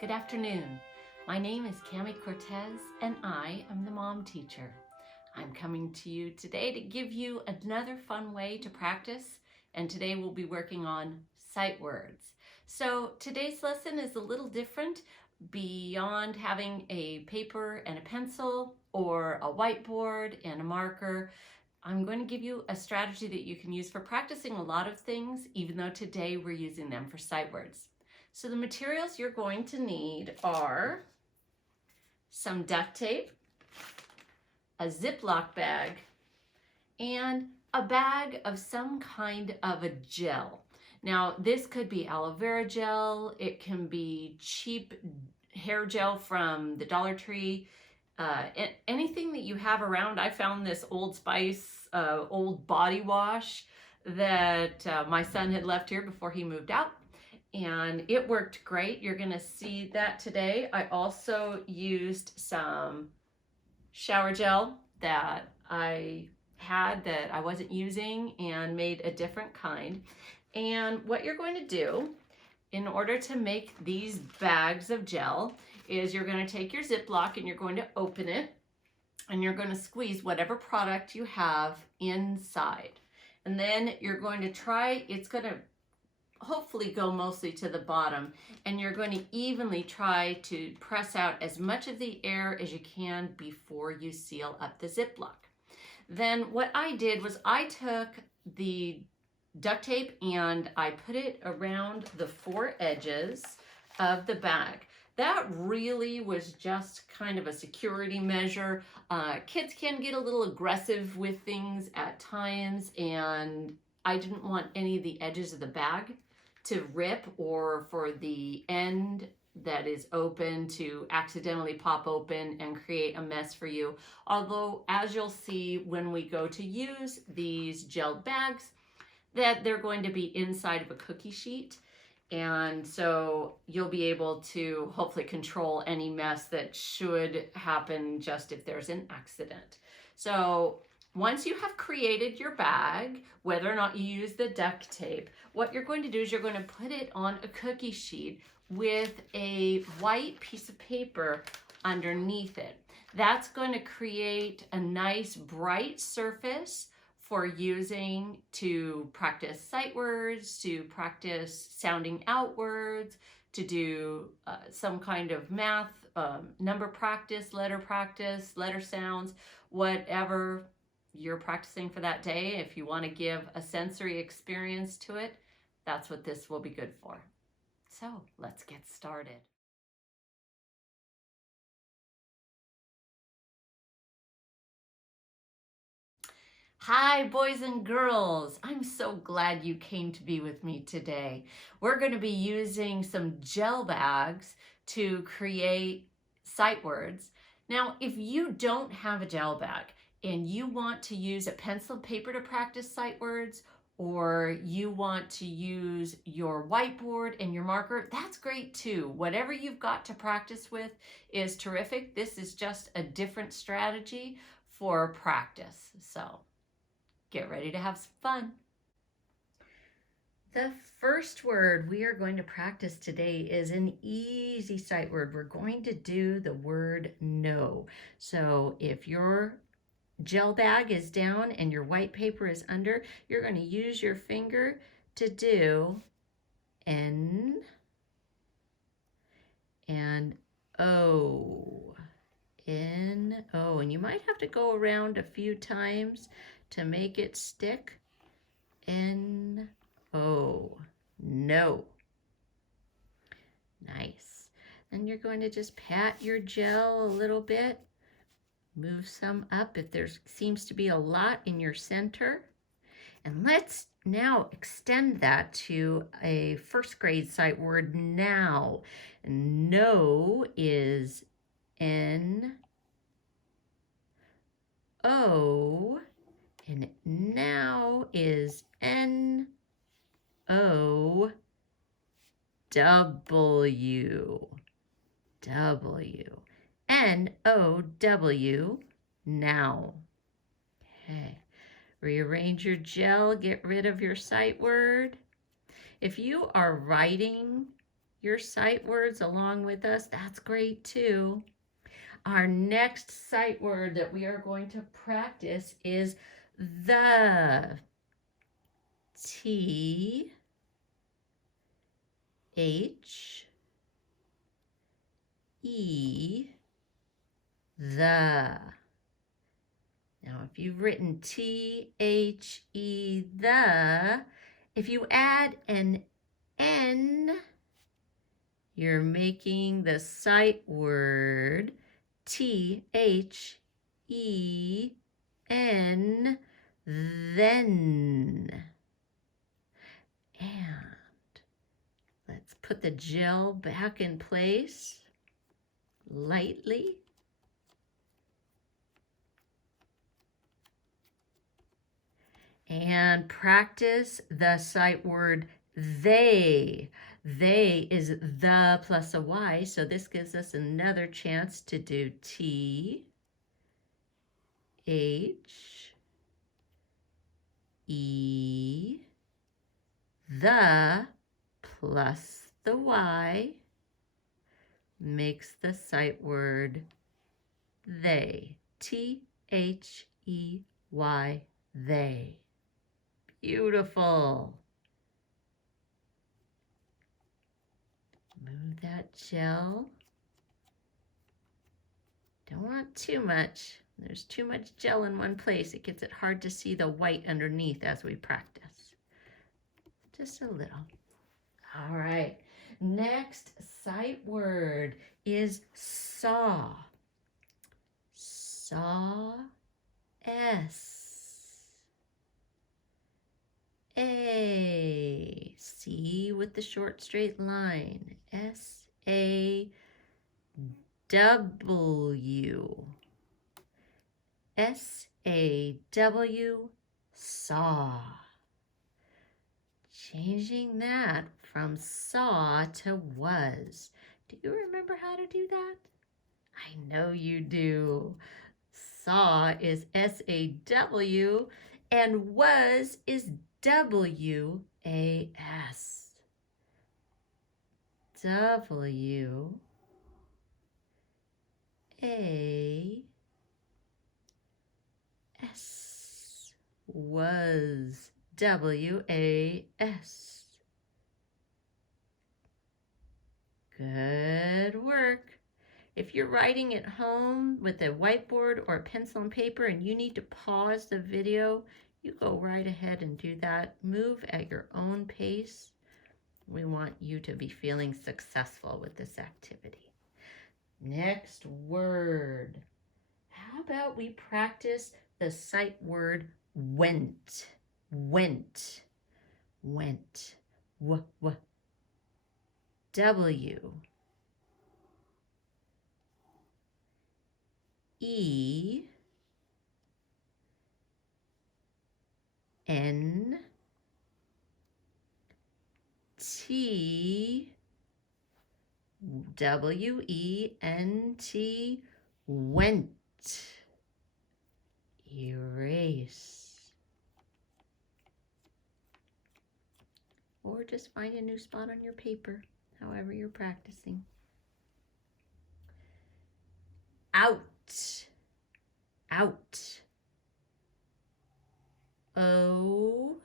Good afternoon. My name is Cami Cortez and I am the mom teacher. I'm coming to you today to give you another fun way to practice, and today we'll be working on sight words. So today's lesson is a little different. Beyond having a paper and a pencil or a whiteboard and a marker, I'm going to give you a strategy that you can use for practicing a lot of things, even though today we're using them for sight words. So the materials you're going to need are some duct tape, a Ziploc bag, and a bag of some kind of a gel. Now, this could be aloe vera gel, it can be cheap hair gel from the Dollar Tree, anything that you have around. I found this Old Spice old body wash that my son had left here before he moved out, and it worked great. You're gonna see that today. I also used some shower gel that I had that I wasn't using and made a different kind. And what you're going to do in order to make these bags of gel is you're going to take your Ziploc and you're going to open it and you're going to squeeze whatever product you have inside. And then you're going to try, it's going to hopefully go mostly to the bottom, and you're going to evenly try to press out as much of the air as you can before you seal up the Ziploc. Then what I did was I took the duct tape and I put it around the four edges of the bag. That really was just kind of a security measure. Kids can get a little aggressive with things at times, and I didn't want any of the edges of the bag to rip or for the end that is open to accidentally pop open and create a mess for you. Although, as you'll see when we go to use these gelled bags, that they're going to be inside of a cookie sheet. And so you'll be able to hopefully control any mess that should happen just if there's an accident. So once you have created your bag, whether or not you use the duct tape, what you're going to do is you're going to put it on a cookie sheet with a white piece of paper underneath it. That's going to create a nice bright surface for using to practice sight words, to practice sounding out words, to do some kind of math, number practice, letter sounds, whatever you're practicing for that day. If you want to give a sensory experience to it, that's what this will be good for. So let's get started. Hi, boys and girls. I'm so glad you came to be with me today. We're going to be using some gel bags to create sight words. Now, if you don't have a gel bag and you want to use a pencil and paper to practice sight words, or you want to use your whiteboard and your marker, that's great too. Whatever you've got to practice with is terrific. This is just a different strategy for practice. So get ready to have some fun. The first word we are going to practice today is an easy sight word. We're going to do the word no. So if your gel bag is down and your white paper is under, you're going to use your finger to do N and O. N, O. And you might have to go around a few times to make it stick. N, O. No. Nice. Then you're going to just pat your gel a little bit. Move some up if there seems to be a lot in your center. And let's now extend that to a first grade sight word, now. No is N, O, and now is N, O, W, W. N-O-W, now. Okay, rearrange your gel, get rid of your sight word. If you are writing your sight words along with us, that's great too. Our next sight word that we are going to practice is the. T H E, the. Now, if you've written T-H-E, the, if you add an N, you're making the sight word T-H-E-N, then. And let's put the gel back in place lightly. And practice the sight word they. They is the plus a Y, so this gives us another chance to do T, H, E, the plus the Y makes the sight word they. T-H-E-Y, they. Beautiful. Move that gel. Don't want too much. There's too much gel in one place. It gets it hard to see the white underneath as we practice. Just a little. All right. Next sight word is saw. Saw, S. A, C with the short straight line, S-A-W, S-A-W, saw. Changing that from saw to was. Do you remember how to do that? I know you do. Saw is S-A-W and was is W-A-S. W-A-S. Was. W-A-S. Good work. If you're writing at home with a whiteboard or a pencil and paper and you need to pause the video, you go right ahead and do that. Move at your own pace. We want you to be feeling successful with this activity. Next word. How about we practice the sight word went? Went. Went. W. E. N. T. W-E-N-T. Went. Erase. Or just find a new spot on your paper, however you're practicing. Out. Out. O.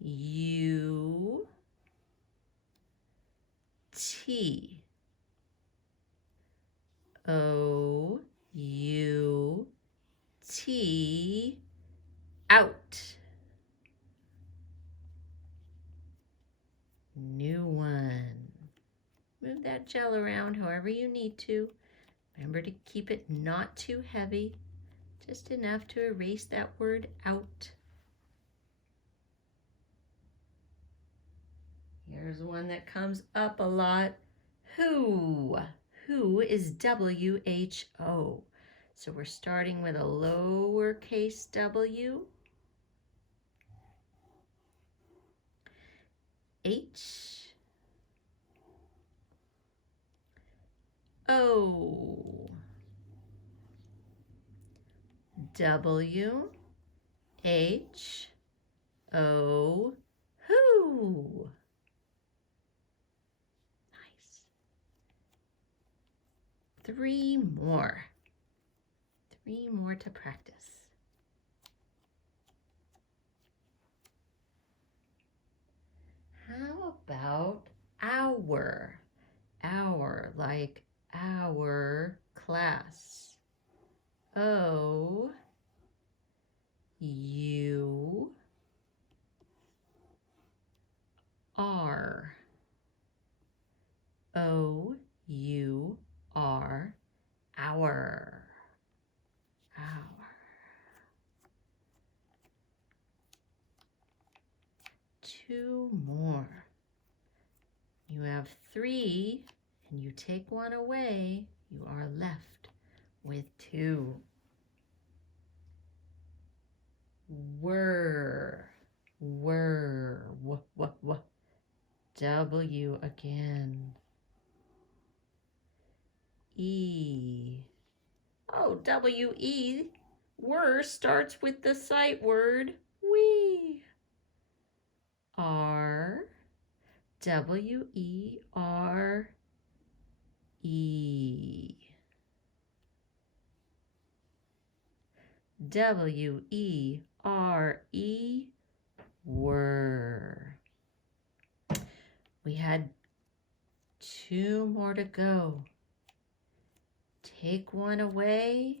U. T. O. U. T. Out. New one. Move that gel around however you need to. Remember to keep it not too heavy, just enough to erase that word out. Here's one that comes up a lot. Who. Who is W-H-O. So we're starting with a lowercase w. H. O. W. H. O. Who. 3 more. 3 more to practice. How about our? Our, like our class. O, U, R. O, U, R, our. Our. 2 more. You have 3, and you take 1 away, you are left with 2. Were, W again. E. Oh, W-E, were starts with the sight word we. R, W-E-R-E. W-E-R-E, were. We had 2 more to go. Take 1 away.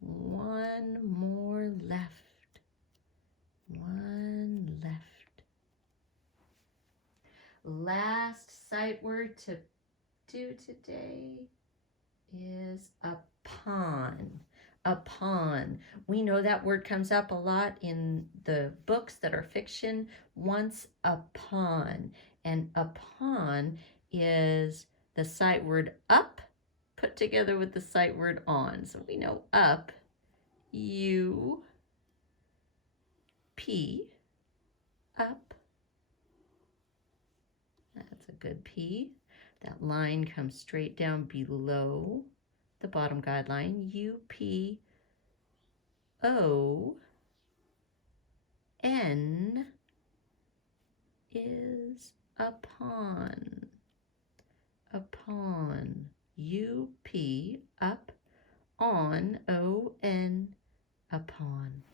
1 more left. 1 left. Last sight word to do today is upon. Upon. We know that word comes up a lot in the books that are fiction. Once upon. And upon is the sight word up put together with the sight word on. So we know up, U, P, up. That's a good P. That line comes straight down below the bottom guideline. U, P, O, N is upon. Upon. U, P, up, on, O-N, upon.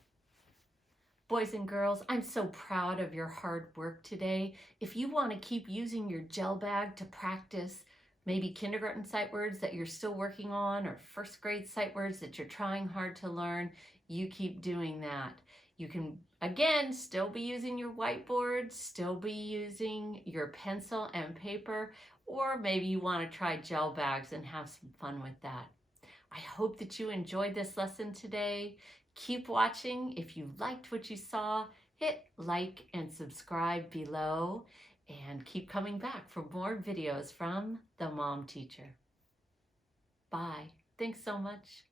Boys and girls, I'm so proud of your hard work today. If you want to keep using your gel bag to practice maybe kindergarten sight words that you're still working on or first grade sight words that you're trying hard to learn, you keep doing that. You can, again, still be using your whiteboard, still be using your pencil and paper, or maybe you want to try gel bags and have some fun with that. I hope that you enjoyed this lesson today. Keep watching. If you liked what you saw, hit like and subscribe below, and keep coming back for more videos from The Mom Teacher. Bye. Thanks so much.